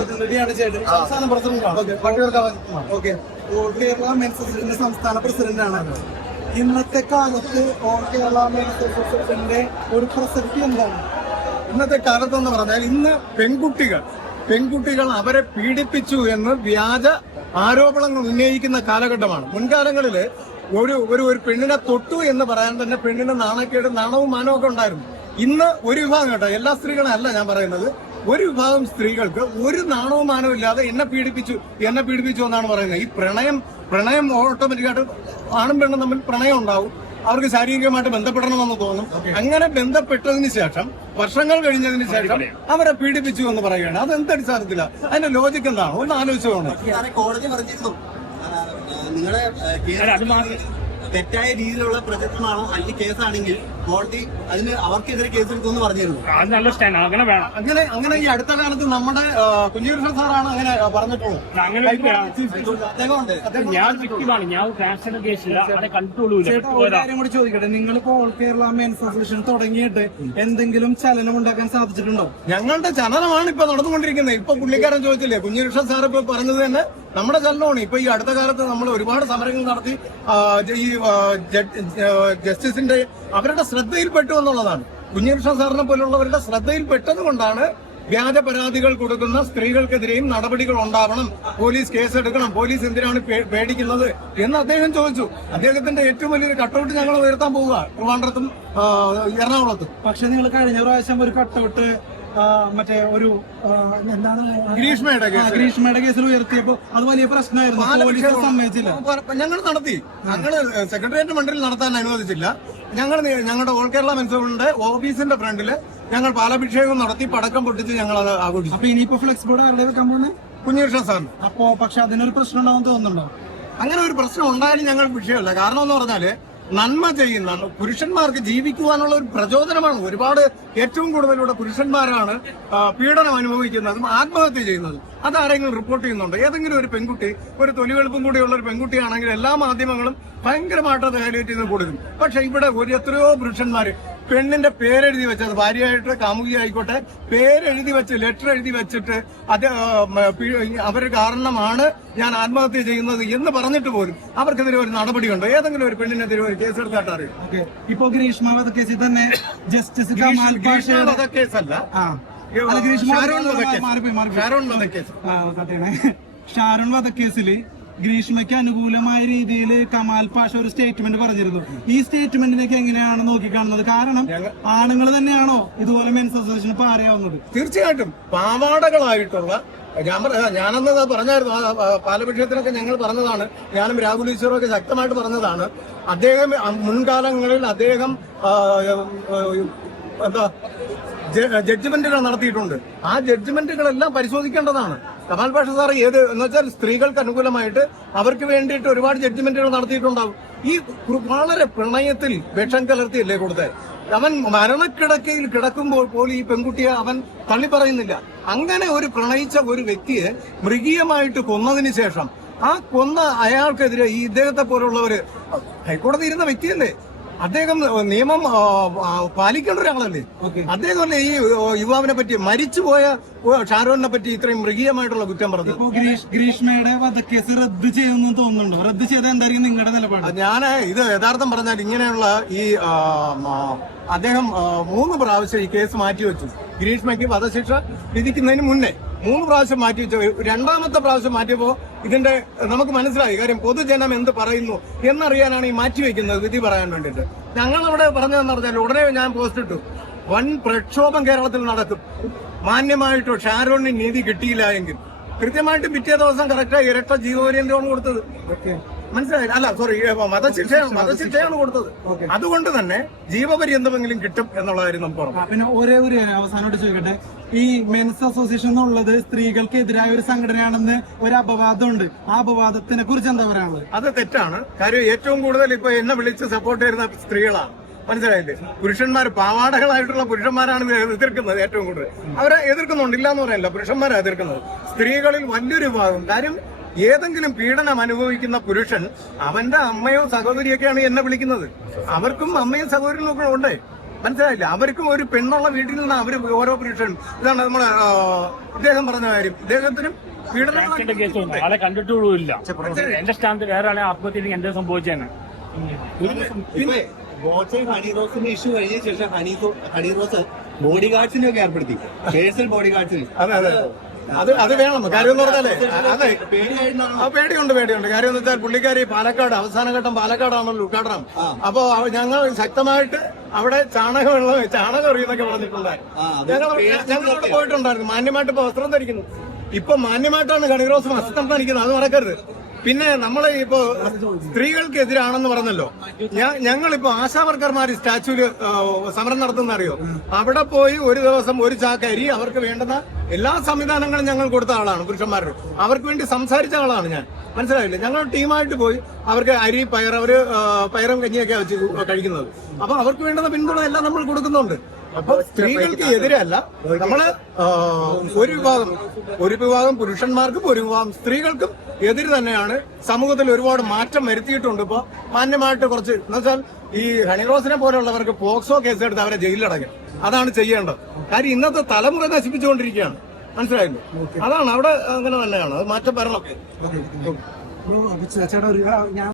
സംസ്ഥാന പ്രസിഡന്റാണ് അസോസിയേഷന്റെ സംസ്ഥാന പ്രസിഡന്റാണ് ഇന്നത്തെ കാലത്ത് ഓൾ കേരള മെൻസ് അസോസിയേഷന്റെ ഒരു പ്രസക്തി എന്താണ്? ഇന്നത്തെ കാലത്ത് എന്ന് പറഞ്ഞാൽ ഇന്ന് പെൺകുട്ടികൾ പെൺകുട്ടികൾ അവരെ പീഡിപ്പിച്ചു എന്ന് വ്യാജ ആരോപണങ്ങൾ ഉന്നയിക്കുന്ന കാലഘട്ടമാണ്. മുൻകാലങ്ങളിൽ ഒരു ഒരു ഒരു പെണ്ണിനെ തൊട്ടു എന്ന് പറയാൻ തന്നെ പെണ്ണിന് നാണക്കേട് നാണവും മാനവും ഒക്കെ ഉണ്ടായിരുന്നു. ഇന്ന് ഒരു വിഭാഗം കേട്ടോ എല്ലാ സ്ത്രീകളെ അല്ല ഞാൻ പറയുന്നത്. ഒരു വിഭാഗം സ്ത്രീകൾക്ക് ഒരു നാണവും മാനവും ഇല്ലാതെ എന്നെ പീഡിപ്പിച്ചു എന്നെ പീഡിപ്പിച്ചു എന്നാണ് പറയുന്നത്. ഈ പ്രണയം പ്രണയം ഓട്ടോമാറ്റിക്കായിട്ട് ആണും പെണ്ണും തമ്മിൽ പ്രണയം ഉണ്ടാവും. അവർക്ക് ശാരീരികമായിട്ട് ബന്ധപ്പെടണമെന്ന് തോന്നും. അങ്ങനെ ബന്ധപ്പെട്ടതിന് ശേഷം വർഷങ്ങൾ കഴിഞ്ഞതിന് ശേഷം അവരെ പീഡിപ്പിച്ചു എന്ന് പറയുകയാണ്. അത് എന്ത് അടിസ്ഥാനത്തില? അതിന്റെ ലോജിക്ക് എന്താണ്? ഒന്ന് ആലോചിച്ചുകൊണ്ട് സാറേ, കോടതി പറഞ്ഞിരുന്നു. തെറ്റായ രീതിയിലുള്ള പ്രചരണമാണോ? അല്ലെങ്കിൽ കേസാണെങ്കിൽ കോടതി അതിന് അവർക്കെതിരെ കേസെടുക്കുമെന്ന് പറഞ്ഞിരുന്നു. അത് നല്ല സ്റ്റാൻഡ് അങ്ങനെ വേണം. അങ്ങനെ അങ്ങനെ ഈ അടുത്ത കാലത്ത് നമ്മുടെ കുഞ്ഞുകൃഷ്ണൻ സാറാണ് അങ്ങനെ പറഞ്ഞിട്ടുള്ളത് അങ്ങനെ ഒരു അദ്ദേഹം ഞാൻ വ്യക്തിമാണ് ഞാൻ ട്രാൻസ്ജെൻഡർ കേസില്ല. അവിടെ ചേട്ടാ ഒരു കാര്യം കൂടി ചോദിക്കട്ടെ? നിങ്ങൾ ഇപ്പോൾ ഓൾ കേരള മെൻസ് അസോസിയേഷൻ തുടങ്ങിയിട്ട് എന്തെങ്കിലും ചലനം ഉണ്ടാക്കാൻ സാധിച്ചിട്ടുണ്ടോ? ഞങ്ങളുടെ ചലനമാണ് ഇപ്പൊ നടന്നുകൊണ്ടിരിക്കുന്നത്. ഇപ്പൊ പുള്ളിക്കാരൻ ചോദിച്ചില്ലേ കുഞ്ഞികൃഷ്ണൻ സാർ ഇപ്പൊ പറഞ്ഞത് തന്നെ നമ്മുടെ ചലനമാണ്. ഇപ്പൊ ഈ അടുത്ത കാലത്ത് നമ്മൾ ഒരുപാട് സമരങ്ങൾ നടത്തി ആ, ഈ ആ, ജഡ്- ജസ്റ്റിസിന്റെ അവരുടെ ശ്രദ്ധയിൽപ്പെട്ടു എന്നുള്ളതാണ്. കുഞ്ഞികൃഷ്ണൻ സാറിനെ പോലുള്ളവരുടെ ശ്രദ്ധയിൽപ്പെട്ടത് കൊണ്ടാണ് വ്യാജ പരാതികൾ കൊടുക്കുന്ന സ്ത്രീകൾക്കെതിരെയും നടപടികൾ ഉണ്ടാവണം. പോലീസ് കേസെടുക്കണം. പോലീസ് എന്തിനാണ് പേടിക്കുന്നത് എന്ന് അദ്ദേഹം ചോദിച്ചു. അദ്ദേഹത്തിന്റെ ഏറ്റവും വലിയൊരു കട്ടൗട്ട് ഞങ്ങൾ ഉയർത്താൻ പോവുക. ട്രിവാൻഡ്രത്തും എറണാകുളത്തും. പക്ഷെ നിങ്ങൾ കഴിഞ്ഞ പ്രാവശ്യം ഒരു കട്ടൗട്ട് മറ്റേ ഒരു എന്താണ്? ഗ്രീഷ്മയുടെ ഗ്രീഷ്മയുടെ കേസിൽ ഉയർത്തിയപ്പോ അത് വലിയ പ്രശ്നമായിരുന്നു. പോലീസ് സമ്മതിച്ചില്ല. ഞങ്ങൾ നടത്തി. ഞങ്ങൾ സെക്രട്ടേറിയറ്റ് മണ്ഡലിൽ നടത്താൻ അനുവദിച്ചില്ല. ഞങ്ങൾ ഞങ്ങളുടെ ഓൾ കേരള മെൻസോണിന്റെ ഓഫീസിന്റെ ഫ്രണ്ടിൽ ഞങ്ങൾ പാലഭിഷേകം നടത്തി പടക്കം പൊട്ടിച്ച് ഞങ്ങൾ അത് ആഘോഷിച്ചു. അപ്പൊ ഇനിയിപ്പോ ഫ്ലെക്സ് ബോർഡ് ആരുടെ വെക്കാൻ പോകുന്നത് കുഞ്ഞികൃഷ്ണൻ സാറിന്. അപ്പോ പക്ഷെ അതിനൊരു പ്രശ്നം ഉണ്ടാവും തോന്നുന്നുണ്ടോ? അങ്ങനെ ഒരു പ്രശ്നം ഉണ്ടായാലും ഞങ്ങൾ വിഷയമല്ല. കാരണം എന്ന് പറഞ്ഞാൽ നന്മ ചെയ്യുന്ന പുരുഷന്മാർക്ക് ജീവിക്കുവാനുള്ള ഒരു പ്രചോദനമാണ്. ഒരുപാട് ഏറ്റവും കൂടുതൽ ഇവിടെ പുരുഷന്മാരാണ് പീഡനം അനുഭവിക്കുന്നതും ആത്മഹത്യ ചെയ്യുന്നതും. അതാരെങ്കിലും റിപ്പോർട്ട് ചെയ്യുന്നുണ്ട്? ഏതെങ്കിലും ഒരു പെൺകുട്ടി ഒരു തൊലിവെളുപ്പും കൂടിയുള്ള ഒരു പെൺകുട്ടിയാണെങ്കിൽ എല്ലാ മാധ്യമങ്ങളും ഭയങ്കരമായിട്ട് അത് ഹൈലൈറ്റ് ചെയ്ത് കൊടുക്കും. പക്ഷെ ഇവിടെ ഒരു എത്രയോ പുരുഷന്മാര് പെണ്ണിന്റെ പേരെഴുതി വെച്ചത് ഭാര്യയായിട്ട് കാമുകി ആയിക്കോട്ടെ പേരെഴുതി വെച്ച് ലെറ്റർ എഴുതി വെച്ചിട്ട് അത് അവർ അവർ കാരണമാണ് ഞാൻ ആത്മഹത്യ ചെയ്യുന്നത് എന്ന് പറഞ്ഞിട്ട് പോലും അവർക്കെതിരെ ഒരു നടപടിയുണ്ടോ ഏതെങ്കിലും ഒരു പെണ്ണിനെതിരെ ഒരു കേസെടുത്തായിട്ട് അറിയും? ഓക്കെ. ഇപ്പൊ ഗ്രീഷ്മ കേസിൽ തന്നെ ജസ്റ്റിസ് കേസല്ല. ഷാരോൺ വധക്കേസ്. മാറിപ്പോയി മാറിപ്പോയി. ഷാരോൺ വധക്കേസ് ആ, സത്യാണ്. ഷാരോൺ വധക്കേസിൽ ഗ്രീഷ്മയ്ക്ക് അനുകൂലമായ രീതിയിൽ കമാൽ പാഷ ഒരു സ്റ്റേറ്റ്മെന്റ് പറഞ്ഞിരുന്നു. ഈ സ്റ്റേറ്റ്മെന്റിനൊക്കെ എങ്ങനെയാണ് നോക്കിക്കാണുന്നത് കാരണം ആണുങ്ങൾ തന്നെയാണോ ഇതുപോലെ മെൻസ് അസോസിയേഷൻ പാരയാവുന്നത്? തീർച്ചയായിട്ടും. പാവാടകളായിട്ടുള്ള ഞാൻ ഞാനന്ന് പറഞ്ഞായിരുന്നു. പാലഭിഷേകത്തിനൊക്കെ ഞങ്ങൾ പറഞ്ഞതാണ്. ഞാനും രാഹുൽ ഈശ്വറും ഒക്കെ ശക്തമായിട്ട് പറഞ്ഞതാണ്. അദ്ദേഹം മുൻകാലങ്ങളിൽ അദ്ദേഹം എന്താ ജഡ്ജ്മെന്റുകൾ നടത്തിയിട്ടുണ്ട്. ആ ജഡ്ജ്മെന്റുകളെല്ലാം പരിശോധിക്കേണ്ടതാണ്. കമാൽ പാഷ സാർ ഏത് എന്ന് വെച്ചാൽ സ്ത്രീകൾക്ക് അനുകൂലമായിട്ട് അവർക്ക് വേണ്ടിയിട്ട് ഒരുപാട് ജഡ്ജ്മെന്റുകൾ നടത്തിയിട്ടുണ്ടാവും. ഈ വളരെ പ്രണയത്തിൽ വിഷം കലർത്തിയല്ലേ കൊടുത്തത് അവൻ മരണക്കിടക്കയിൽ കിടക്കുമ്പോൾ പോലും ഈ പെൺകുട്ടിയെ അവൻ തള്ളി പറയുന്നില്ല. അങ്ങനെ ഒരു പ്രണയിച്ച ഒരു വ്യക്തിയെ മൃഗീയമായിട്ട് കൊന്നതിന് ശേഷം ആ കൊന്ന അയാൾക്കെതിരെ ഈ ഇദ്ദേഹത്തെ പോലുള്ളവര് ഹൈക്കോടതി ഇരുന്ന വ്യക്തിയല്ലേ? അദ്ദേഹം നിയമം പാലിക്കേണ്ട ഒരാളല്ലേ? അദ്ദേഹമല്ലേ ഈ യുവാവിനെ പറ്റി മരിച്ചുപോയ ഷാരോനെ പറ്റി ഇത്രയും മൃഗീയമായിട്ടുള്ള കുറ്റം പറഞ്ഞു ഗ്രീഷ്മയുടെ വധക്കേസ് റദ്ദ് ചെയ്യുന്നു തോന്നുന്നുണ്ട്. റദ്ദ് ചെയ്ത എന്തായിരിക്കും നിങ്ങളുടെ നിലപാട്? ഞാൻ ഇത് യഥാർത്ഥം പറഞ്ഞാൽ ഇങ്ങനെയുള്ള ഈ അദ്ദേഹം മൂന്ന് പ്രാവശ്യം ഈ കേസ് മാറ്റിവെച്ചു. ഗ്രീഷ്മയ്ക്ക് വധശിക്ഷ വിധിക്കുന്നതിന് മുന്നേ. മൂന്ന് പ്രാവശ്യം മാറ്റി വെച്ച രണ്ടാമത്തെ പ്രാവശ്യം മാറ്റിയപ്പോ ഇതിന്റെ നമുക്ക് മനസ്സിലായി. കാര്യം പൊതുജനം എന്ത് പറയുന്നു എന്നറിയാനാണ് ഈ മാറ്റി വെക്കുന്നത് വിധി പറയാൻ വേണ്ടിയിട്ട്. ഞങ്ങൾ ഇവിടെ പറഞ്ഞതെന്ന് പറഞ്ഞാൽ ഉടനെ ഞാൻ പോസ്റ്റ് ഇട്ടു. വൻ പ്രക്ഷോഭം കേരളത്തിൽ നടക്കും. മാന്യമായിട്ടോ ഷാരോണിന് നീതി കിട്ടിയില്ല എങ്കിൽ. കൃത്യമായിട്ട് പിറ്റേ ദിവസം കറക്റ്റായി ഇരട്ട ജീവപര്യന്തമാണ് കൊടുത്തത്. മനസ്സിലായില്ല അല്ല സോറി മതശിക്ഷയാണ് മതശിക്ഷയാണ് കൊടുത്തത്. അതുകൊണ്ട് തന്നെ ജീവപര്യന്തമെങ്കിലും കിട്ടും എന്നുള്ള കാര്യം നമുക്ക് പിന്നെ ഒരേ ഒരു അവസാനമായിട്ട് ചോദിക്കട്ടെ. ഈ മെൻസ് അസോസിയേഷൻ എന്നുള്ളത് സ്ത്രീകൾക്ക് എതിരായ ഒരു സംഘടനയാണെന്ന് ഒരു അപവാദമുണ്ട്. ആ അപവാദത്തിനെ കുറിച്ച് എന്താ പറയാനുള്ളത്? അത് തെറ്റാണ്. കാര്യം ഏറ്റവും കൂടുതൽ ഇപ്പൊ എന്നെ വിളിച്ച് സപ്പോർട്ട് ചെയ്യുന്ന സ്ത്രീകളാണ്. മനസ്സിലായില്ലേ? പുരുഷന്മാർ പാവാടകളായിട്ടുള്ള പുരുഷന്മാരാണ് എതിർക്കുന്നത് ഏറ്റവും കൂടുതൽ. അവരെ എതിർക്കുന്നുണ്ട്. ഇല്ല എന്ന് പറയല്ല പുരുഷന്മാരാണ് എതിർക്കുന്നത്. സ്ത്രീകളിൽ വലിയൊരു ഭാഗം കാര്യം ഏതെങ്കിലും പീഡനം അനുഭവിക്കുന്ന പുരുഷൻ അവന്റെ അമ്മയോ സഹോദരിയൊക്കെയാണ് എന്നെ വിളിക്കുന്നത്. അവർക്കും അമ്മയും സഹോദരനും ഒക്കെ ഉണ്ടേ. മനസ്സിലായില്ല? അവർക്കും ഒരു പെണ്ണുള്ള വീട്ടിൽ നിന്ന് അവർ ഓരോ പുരുഷൻ. ഇതാണ് നമ്മൾ ഇദ്ദേഹം പറഞ്ഞ കാര്യം. ഇദ്ദേഹത്തിനും പീഡനം ട്രാൻസ്ജെൻഡർ കേസ് ഒന്നും ആളെ കണ്ടിട്ടുള്ളൂല്ല എന്റെ സ്ഥാനത്ത് വേറെ ആളെ ആത്മഹത്യ എന്താ സംഭവിച്ചാണ് ഇപ്പൊ ബോച്ചെ ഹണി റോസിന്റെ ഇഷ്യൂ കഴിഞ്ഞ ശേഷം ഹണി ഹണി റോസ് ബോഡി ഗാർഡ്സിനെ ഒക്കെ ഏർപ്പെടുത്തി. പേഴ്സണൽ ബോഡി ഗാർഡ്സിന്. അതെ അതെ വേണം. കാര്യം എന്ന് പറഞ്ഞാലേ അതെ. ആ പേടിയുണ്ട് പേടിയുണ്ട്. കാര്യം എന്ന് വെച്ചാൽ പുള്ളിക്കാരി പാലക്കാട് അവസാന ഘട്ടം പാലക്കാടാണല്ലോ ഉദ്ഘാടനം. അപ്പൊ ഞങ്ങൾ ശക്തമായിട്ട് അവിടെ ചാണകവെള്ളം ചാണകം എറിയുന്നൊക്കെ പറഞ്ഞിട്ടുണ്ട് ആ, അത് ഞങ്ങൾ അവിടെ പോയിട്ടുണ്ടായിരുന്നു. മാന്യമായിട്ട് ഇപ്പൊ വസ്ത്രം ധരിക്കുന്നു. ഇപ്പൊ മാന്യമായിട്ടാണ് കണിറോസ് വസ്ത്രം ധരിക്കുന്നത് അത് നടക്കരുത് പിന്നെ നമ്മൾ ഇപ്പോ സ്ത്രീകൾക്കെതിരാണെന്ന് പറഞ്ഞല്ലോ. ഞാൻ ഞങ്ങളിപ്പോ ആശാവർക്കർമാർ സ്റ്റാച്യൂൽ സമരം നടത്തുന്ന അറിയോ അവിടെ പോയി ഒരു ദിവസം ഒരു ചാക്ക് അരി അവർക്ക് വേണ്ടുന്ന എല്ലാ സംവിധാനങ്ങളും ഞങ്ങൾ കൊടുത്ത ആളാണ് പുരുഷന്മാരുടെ. അവർക്ക് വേണ്ടി സംസാരിച്ച ആളാണ് ഞാൻ. മനസ്സിലായില്ലേ? ഞങ്ങൾ ടീമായിട്ട് പോയി അവർക്ക് അരി പയർ അവർ പയറും കഞ്ഞിയൊക്കെ വെച്ച് കഴിക്കുന്നത്. അപ്പൊ അവർക്ക് വേണ്ടുന്ന പിന്തുണ എല്ലാം നമ്മൾ കൊടുക്കുന്നുണ്ട്. അപ്പൊ സ്ത്രീകൾക്ക് എതിരല്ല. നമ്മൾ ഒരു വിഭാഗം ഒരു വിഭാഗം പുരുഷന്മാർക്കും ഒരു വിഭാഗം സ്ത്രീകൾക്കും എതിര് തന്നെയാണ് സമൂഹത്തിൽ ഒരുപാട് മാറ്റം വരുത്തിയിട്ടുണ്ട്. ഇപ്പൊ മാന്യമായിട്ട് കുറച്ച് എന്നുവെച്ചാൽ ഈ ഹണിറോസിനെ പോലുള്ളവർക്ക് പോക്സോ കേസ് എടുത്ത് അവരെ ജയിലിലടങ്ങും അതാണ് ചെയ്യേണ്ടത്. കാര്യം ഇന്നത്തെ തലമുറ നശിപ്പിച്ചുകൊണ്ടിരിക്കുകയാണ്. മനസ്സിലായില്ലേ? അതാണ് അവിടെ അങ്ങനെ തന്നെയാണ്. അത് മാറ്റം വരണം. ചേട്ടാ ഒരു ഞാൻ